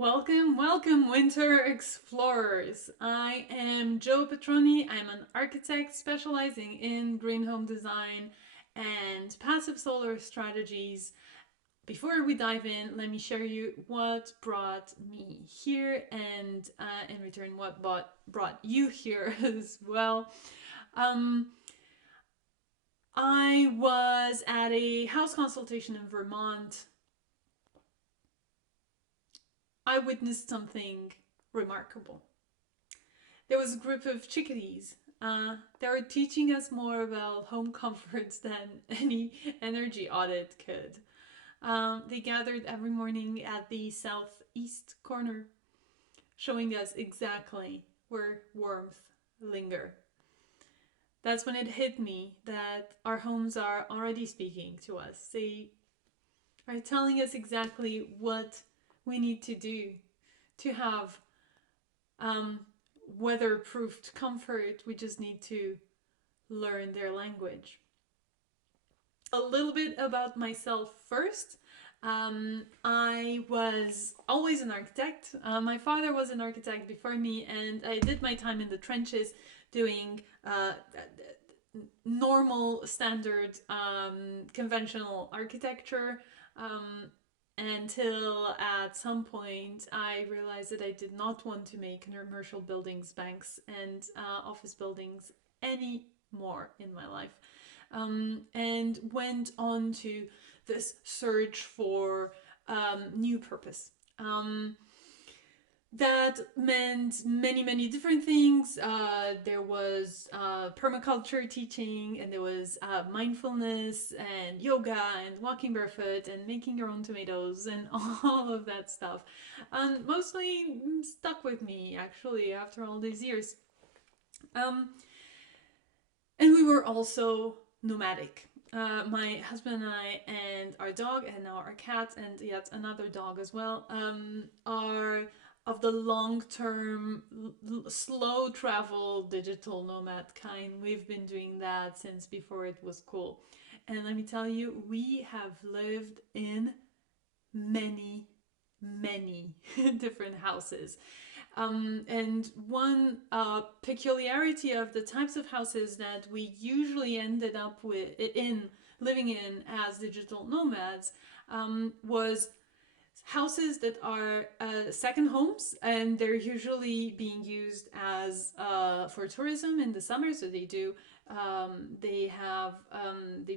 Welcome, welcome, winter explorers. I am Joe Petroni. I'm an architect specializing in green home design and passive solar strategies. Before we dive in, let me share you what brought me here and in return what brought you here as well. Um, I was at a house consultation in Vermont. I witnessed something remarkable. There was a group of chickadees. They were teaching us more about home comforts than any energy audit could. They gathered every morning at the southeast corner, showing us exactly where warmth linger. That's when it hit me that our homes are already speaking to us. They are telling us exactly what we need to do to have um, weatherproofed comfort. We just need to learn their language. A little bit about myself first. I was always an architect. My father was an architect before me, and I did my time in the trenches doing normal, standard, conventional architecture. Until at some point I realized that I did not want to make commercial buildings, banks, and office buildings anymore in my life. And went on to this search for new purpose. That meant many, many different things. There was permaculture teaching, and there was mindfulness and yoga and walking barefoot and making your own tomatoes and all of that stuff. Mostly stuck with me actually after all these years. And we were also nomadic. My husband and I and our dog, and now our cat, and yet another dog as well, are of the long-term, slow travel digital nomad kind. We've been doing that since before it was cool. And let me tell you, we have lived in many, many different houses. And one peculiarity of the types of houses that we usually ended up living in as digital nomads was houses that are second homes, and they're usually being used as for tourism in the summer. So they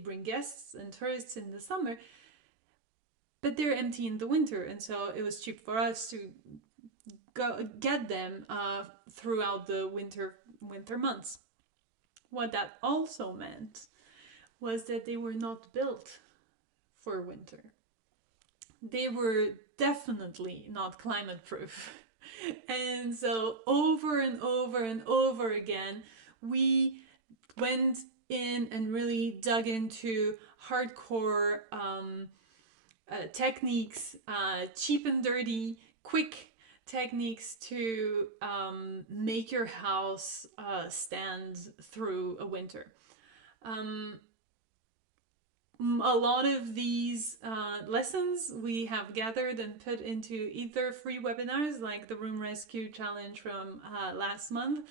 bring guests and tourists in the summer, but they're empty in the winter, and so it was cheap for us to get them throughout the winter months. What that also meant was that they were not built for winter. They were definitely not climate proof. And so over and over and over again, we went in and really dug into hardcore techniques, cheap and dirty, quick techniques to make your house stand through a winter. A lot of these lessons we have gathered and put into either free webinars like the Room Rescue Challenge from last month,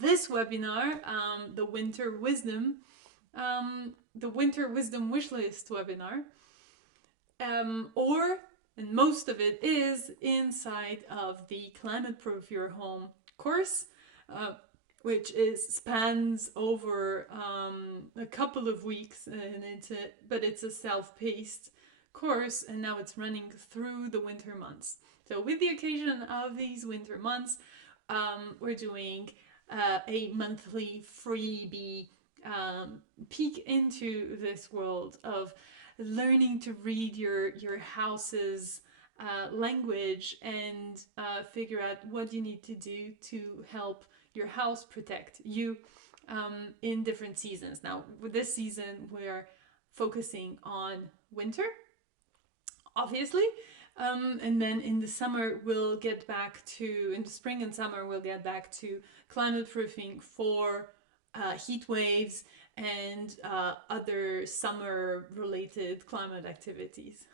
this webinar, the Winter Wisdom Wishlist webinar, and most of it is inside of the Climate Proof Your Home course, which spans over a couple of weeks, and it's a self-paced course, and now it's running through the winter months. So with the occasion of these winter months, we're doing a monthly freebie peek into this world of learning to read your house's language and figure out what you need to do to help your house protect you in different seasons. Now, with this season, we're focusing on winter, obviously. And then in the summer, in the spring and summer, we'll get back to climate proofing for heat waves and other summer related climate activities.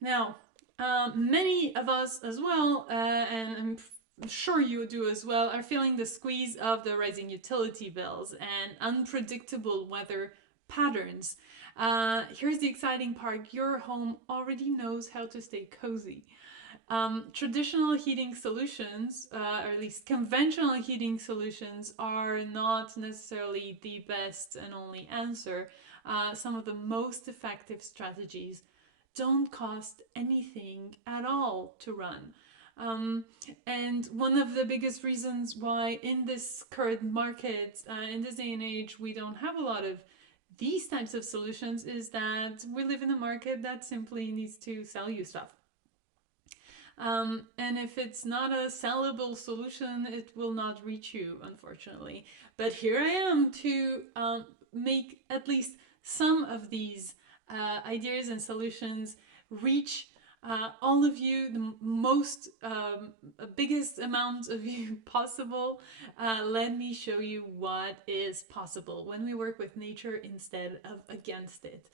Now, Many of us as well, and I'm sure you do as well, are feeling the squeeze of the rising utility bills and unpredictable weather patterns. Here's the exciting part: your home already knows how to stay cozy. Traditional heating solutions, or at least conventional heating solutions, are not necessarily the best and only answer. Some of the most effective strategies don't cost anything at all to run. Um, and one of the biggest reasons why, in this current market, in this day and age, we don't have a lot of these types of solutions is that we live in a market that simply needs to sell you stuff. And if it's not a sellable solution, it will not reach you, unfortunately. But here I am to make at least some of these ideas and solutions reach all of you, the most biggest amount of you possible. Let me show you what is possible when we work with nature instead of against it.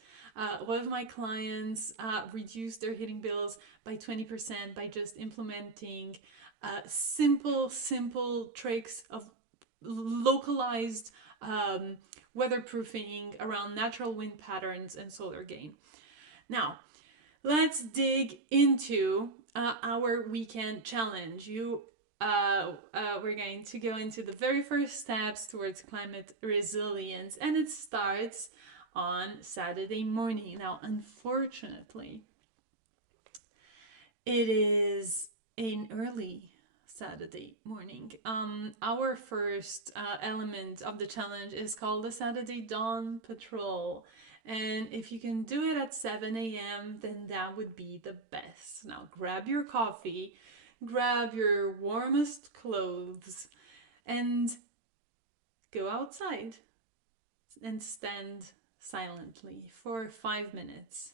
One of my clients reduced their heating bills by 20% by just implementing simple tricks of localized weatherproofing around natural wind patterns and solar gain. Now, let's dig into our weekend challenge. We're going to go into the very first steps towards climate resilience, and it starts on Saturday morning. Now, unfortunately, it is an early Saturday morning. Our first element of the challenge is called the Saturday Dawn Patrol. And if you can do it at 7 a.m., then that would be the best. Now, grab your coffee, grab your warmest clothes, and go outside and stand silently for 5 minutes.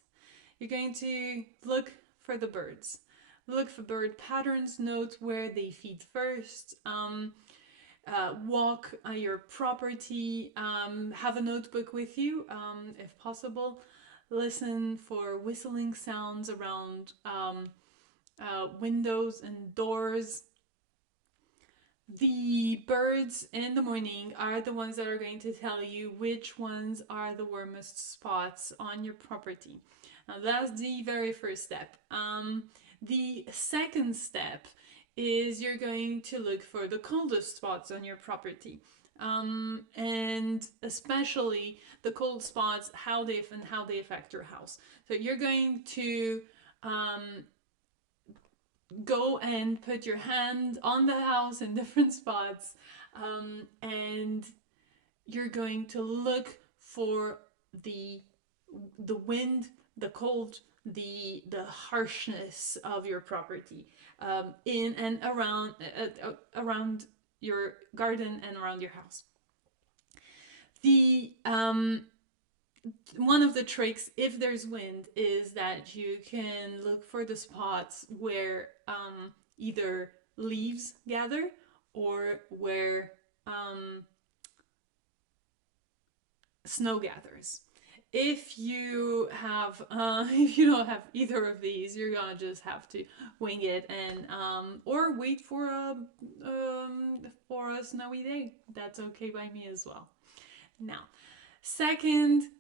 You're going to look for the birds. Look for bird patterns, note where they feed first. Walk your property, have a notebook with you if possible. Listen for whistling sounds around windows and doors. The birds in the morning are the ones that are going to tell you which ones are the warmest spots on your property. Now, that's the very first step. The second step is you're going to look for the coldest spots on your property. And especially the cold spots, how they affect your house. So you're going to go and put your hand on the house in different spots, and you're going to look for the wind, the cold, the harshness of your property, in and around your garden and around your house. The one of the tricks, if there's wind, is that you can look for the spots where either leaves gather or where snow gathers. If you don't have either of these, you're gonna just have to wing it and or wait for a snowy day. That's okay by me as well. Now, second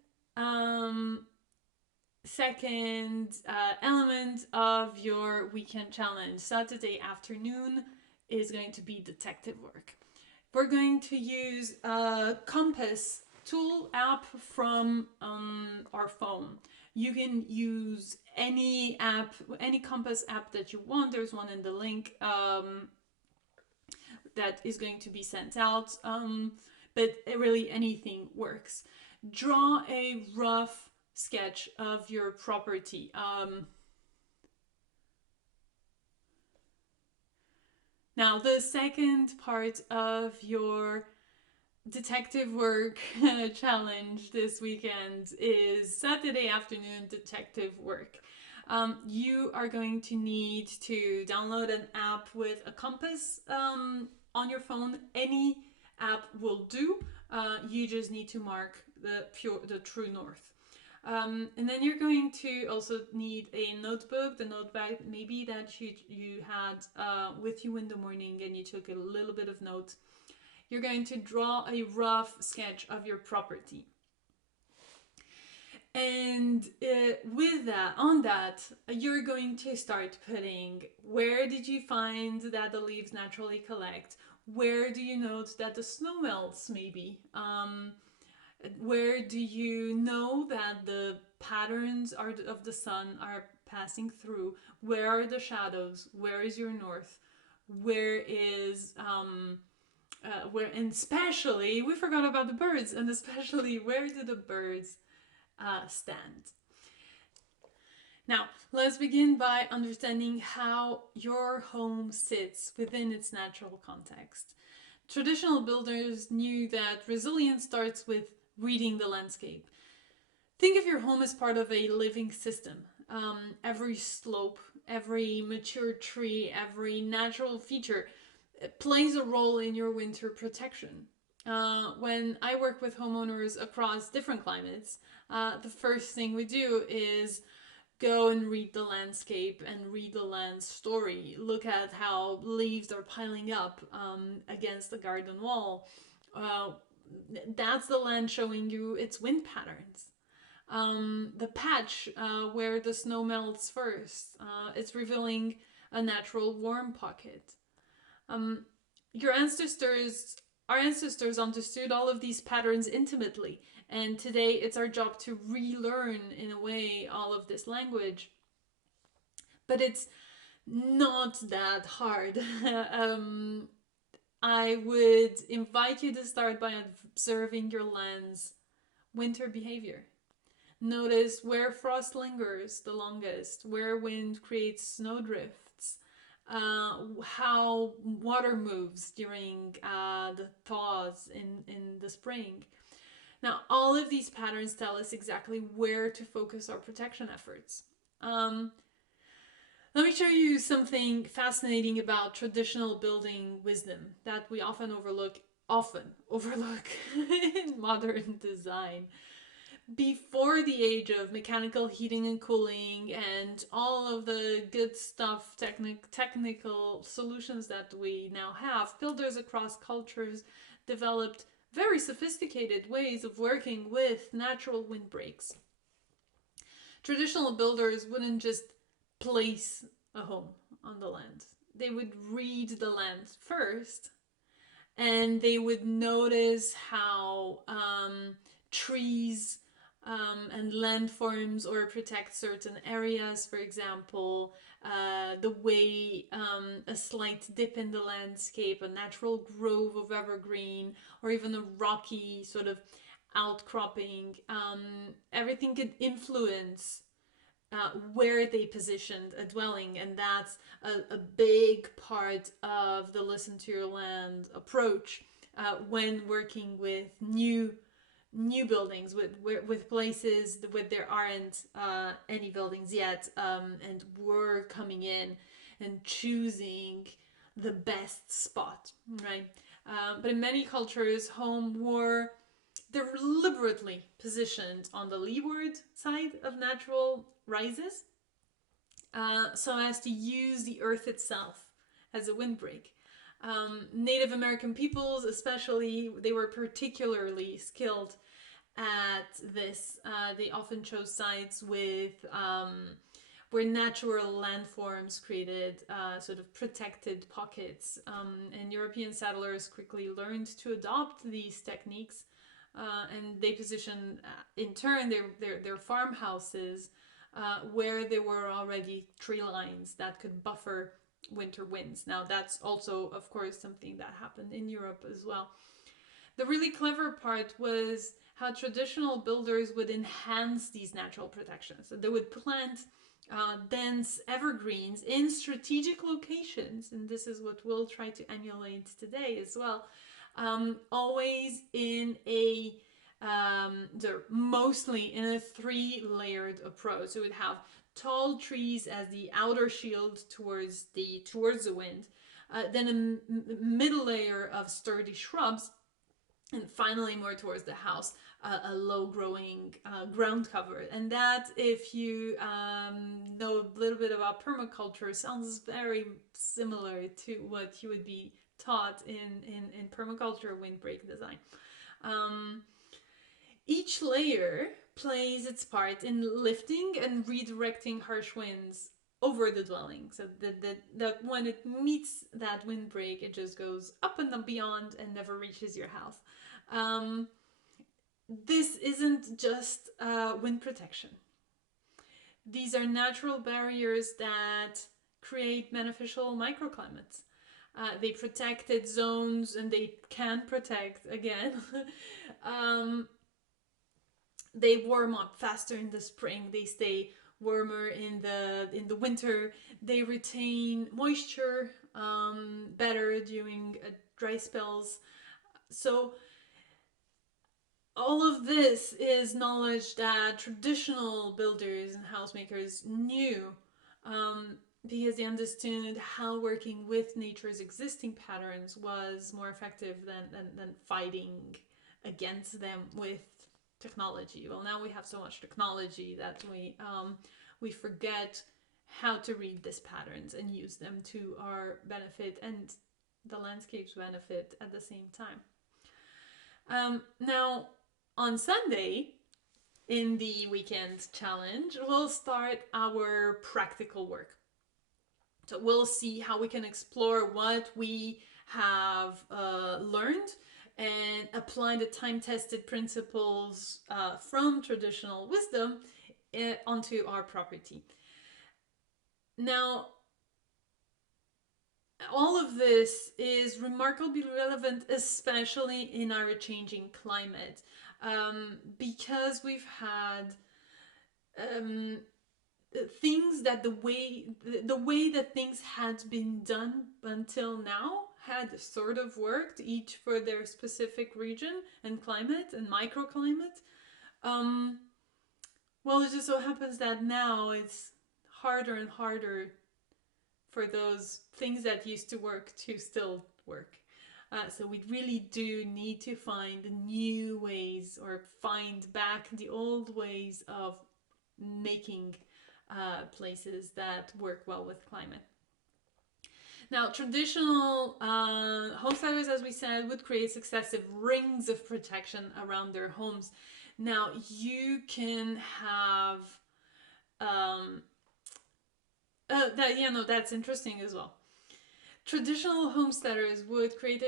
element of your weekend challenge, Saturday afternoon, is going to be detective work. We're going to use a compass tool app from our phone. You can use any app, any compass app that you want. There's one in the link that is going to be sent out, but really anything works. Draw a rough sketch of your property. Now, the second part of your detective work challenge this weekend is Saturday afternoon detective work. You are going to need to download an app with a compass on your phone. Any app will do. You just need to mark the true north. And then you're going to also need a notebook, the notebook maybe that you had with you in the morning and you took a little bit of notes. You're going to draw a rough sketch of your property. And with that, on that, you're going to start putting where did you find that the leaves naturally collect? Where do you note that the snow melts, maybe? Where do you know that the patterns of the sun are passing through? Where are the shadows? Where is your north? Where is where, and especially we forgot about the birds, and especially where do the birds stand? Now, let's begin by understanding how your home sits within its natural context. Traditional builders knew that resilience starts with reading the landscape. Think of your home as part of a living system. Every slope, every mature tree, every natural feature plays a role in your winter protection. When I work with homeowners across different climates, the first thing we do is go and read the landscape and read the land story. Look at how leaves are piling up against the garden wall. That's the land showing you its wind patterns. The patch where the snow melts first, it's revealing a natural warm pocket. Your ancestors, our ancestors understood all of these patterns intimately, and today it's our job to relearn, in a way, all of this language. But it's not that hard. I would invite you to start by observing your land's winter behavior. Notice where frost lingers the longest, where wind creates snowdrifts, how water moves during the thaws in the spring. Now, all of these patterns tell us exactly where to focus our protection efforts. Let me show you something fascinating about traditional building wisdom that we often overlook in modern design. Before the age of mechanical heating and cooling and all of the good stuff, technical solutions that we now have, builders across cultures developed very sophisticated ways of working with natural windbreaks. Traditional builders wouldn't just place a home on the land. They would read the land first, and they would notice how trees and landforms or protect certain areas, for example, the way a slight dip in the landscape, a natural grove of evergreen, or even a rocky sort of outcropping, everything could influence where they positioned a dwelling, and that's a big part of the listen to your land approach when working with new buildings, with places where there aren't any buildings yet, and we're coming in and choosing the best spot, right? But in many cultures, home were deliberately positioned on the leeward side of natural rises, so as to use the earth itself as a windbreak. Native American peoples, especially, they were particularly skilled at this. They often chose sites with where natural landforms created sort of protected pockets, and European settlers quickly learned to adopt these techniques, and they positioned, in turn, their farmhouses where there were already tree lines that could buffer winter winds. Now, that's also, of course, something that happened in Europe as well. The really clever part was how traditional builders would enhance these natural protections. So they would plant dense evergreens in strategic locations, and this is what we'll try to emulate today as well. Always in a mostly in a 3-layered approach. So it would have tall trees as the outer shield towards the wind, then a middle layer of sturdy shrubs, and finally more towards the house, a low growing ground cover. And that, if you know a little bit about permaculture, sounds very similar to what you would be taught in permaculture windbreak design. Um, each layer plays its part in lifting and redirecting harsh winds over the dwelling, so that when it meets that windbreak, it just goes up and beyond and never reaches your house. Um, this isn't just wind protection. These are natural barriers that create beneficial microclimates. They protected zones, and they can protect again. um, they warm up faster in the spring. They stay warmer in the winter. They retain moisture better during dry spells. So all of this is knowledge that traditional builders and housemakers knew, because they understood how working with nature's existing patterns was more effective than fighting against them with technology. Well, now we have so much technology that we forget how to read these patterns and use them to our benefit and the landscape's benefit at the same time. Now, on Sunday, in the weekend challenge, we'll start our practical work. So we'll see how we can explore what we have learned and apply the time-tested principles from traditional wisdom onto our property. Now, all of this is remarkably relevant, especially in our changing climate, because we've had things that the way that things had been done until now had sort of worked, each for their specific region and climate and microclimate. Well, it just so happens that now it's harder and harder for those things that used to work to still work. So we really do need to find new ways, or find back the old ways of making places that work well with climate. Now, traditional homesteaders, as we said, would create successive rings of protection around their homes. Now, you can have that's interesting as well. Traditional homesteaders would create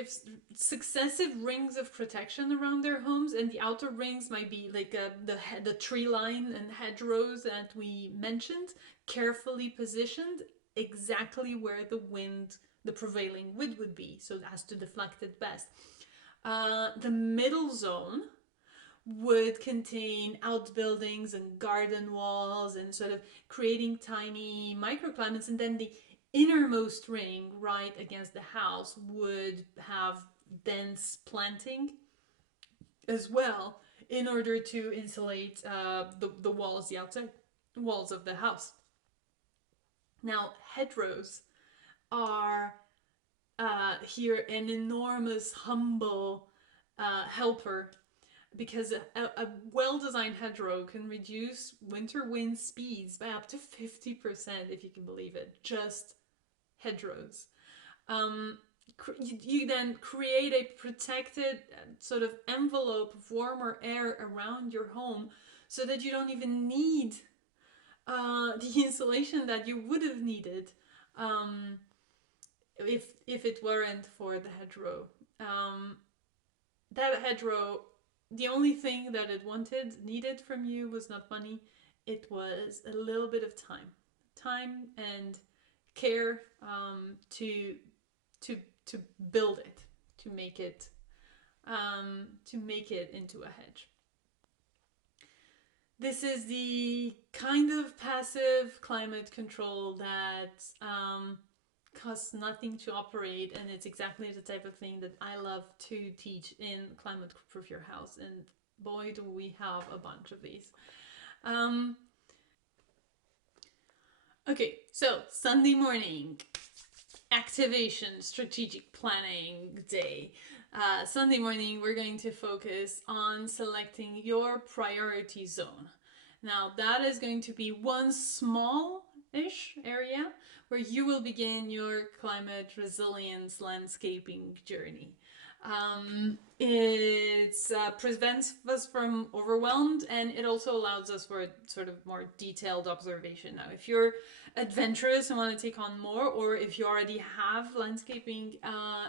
successive rings of protection around their homes, and the outer rings might be like the tree line and hedgerows that we mentioned, carefully positioned exactly where the prevailing wind would be, so as to deflect it best. The middle zone would contain outbuildings and garden walls and sort of creating tiny microclimates, and then the innermost ring right against the house would have dense planting as well, in order to insulate the walls, the outside walls of the house. Now, hedgerows are here an enormous, humble helper, because a well-designed hedgerow can reduce winter wind speeds by up to 50%, if you can believe it. Just hedgerows. You then create a protected sort of envelope of warmer air around your home, so that you don't even need the insulation that you would have needed if it weren't for the hedgerow. That hedgerow, the only thing that it needed from you was not money. It was a little bit of time and care to build it, to make it into a hedge. This is the kind of passive climate control that costs nothing to operate, and it's exactly the type of thing that I love to teach in Climate Proof Your House, and boy do we have a bunch of these. Okay, so Sunday morning, activation, strategic planning day. Sunday morning, we're going to focus on selecting your priority zone. Now, that is going to be one small-ish area where you will begin your climate resilience landscaping journey. It prevents us from overwhelmed, and it also allows us for a sort of more detailed observation. Now, if you're adventurous and want to take on more, or if you already have landscaping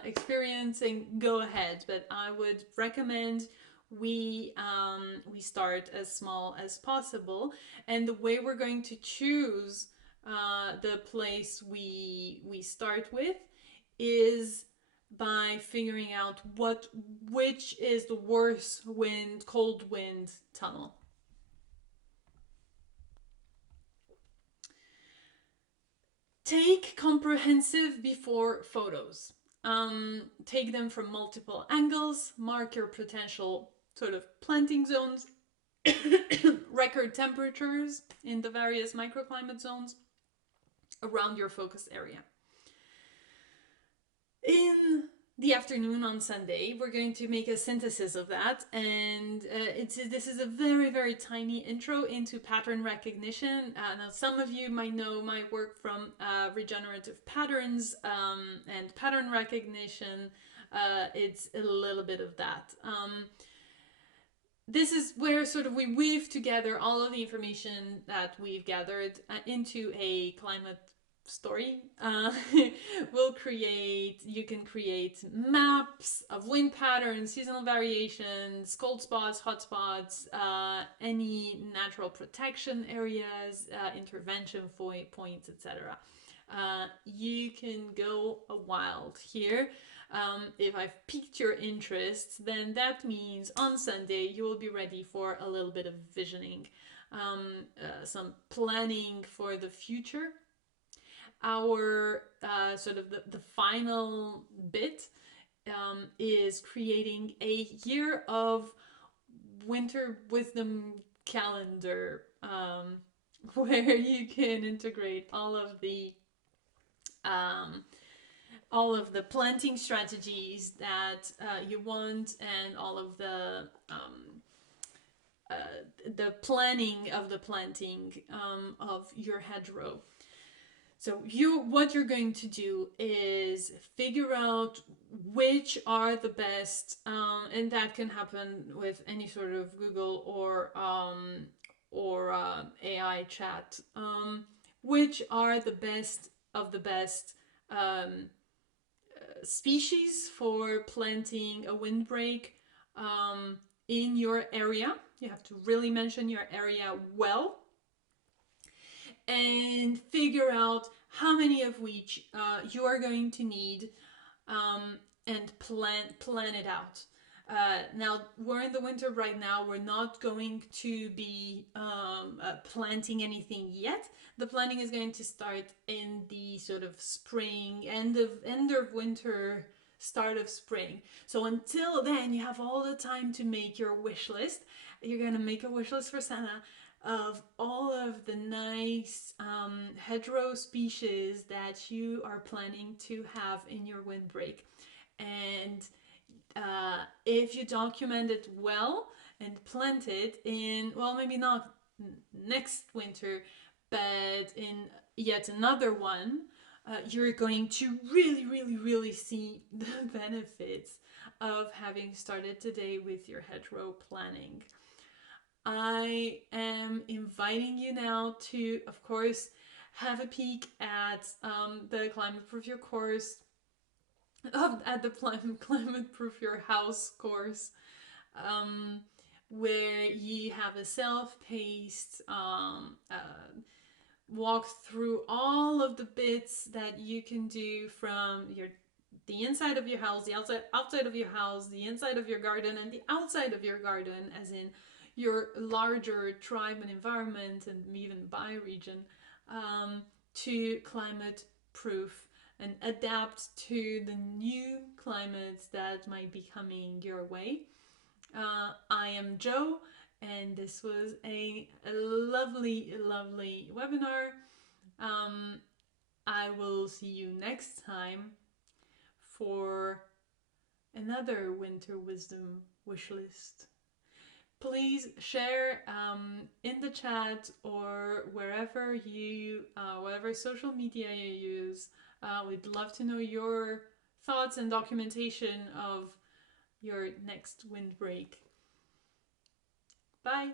experience, and go ahead. But I would recommend we start as small as possible, and the way we're going to choose the place we start with is by figuring out which is the worst cold wind tunnel. Take comprehensive before photos. Take them from multiple angles, mark your potential sort of planting zones, record temperatures in the various microclimate zones around your focus area. In the afternoon on Sunday, we're going to make a synthesis of that, and this is a very, very tiny intro into pattern recognition. Now, some of you might know my work from regenerative patterns and pattern recognition. It's a little bit of that. This is where sort of we weave together all of the information that we've gathered into a climate story. You can create maps of wind patterns, seasonal variations, cold spots, hot spots, any natural protection areas, intervention points, etc. You can go wild here. If I've piqued your interest, then that means on Sunday you will be ready for a little bit of visioning, some planning for the future. Our sort of the final bit is creating a year of winter wisdom calendar, where you can integrate all of the planting strategies that you want, and all of the planning of the planting of your hedgerow. So what you're going to do is figure out which are the best, and that can happen with any sort of Google or AI chat. Which are the best of the best species for planting a windbreak in your area. You have to really mention your area well, and figure out how many of which you are going to need, and plan it out. Now, we're in the winter right now. We're not going to be planting anything yet. The planting is going to start in the sort of spring, end of winter, start of spring. So until then, you have all the time to make your wish list. You're going to make a wish list for Santa of all of the nice hedgerow species that you are planning to have in your windbreak. And if you document it well and plant it in, well, maybe not next winter, but in yet another one, you're going to really see the benefits of having started today with your hedgerow planning. I am inviting you now to, of course, have a peek at the Climate Proof Your course, at the Climate Proof Your House course, where you have a self-paced walk through all of the bits that you can do from the inside of your house, the outside of your house, the inside of your garden, and the outside of your garden, as in your larger tribe and environment, and even bioregion, to climate proof and adapt to the new climates that might be coming your way. I am Jo, and this was a lovely webinar. I will see you next time for another winter wisdom wish list. Please share in the chat or wherever whatever social media you use. We'd love to know your thoughts and documentation of your next windbreak. Bye!